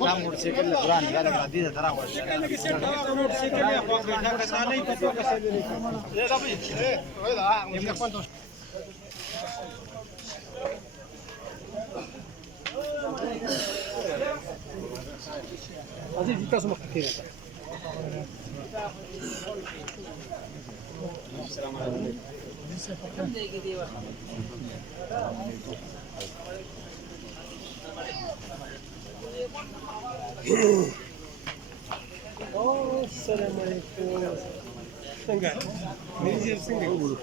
मोटरसाइकिल पुरानी गाड़ी का दी धरा हुआ अजी जी का समझ सकते हैं Oh, Assalamualaikum. Enggak. Ini sini dulu.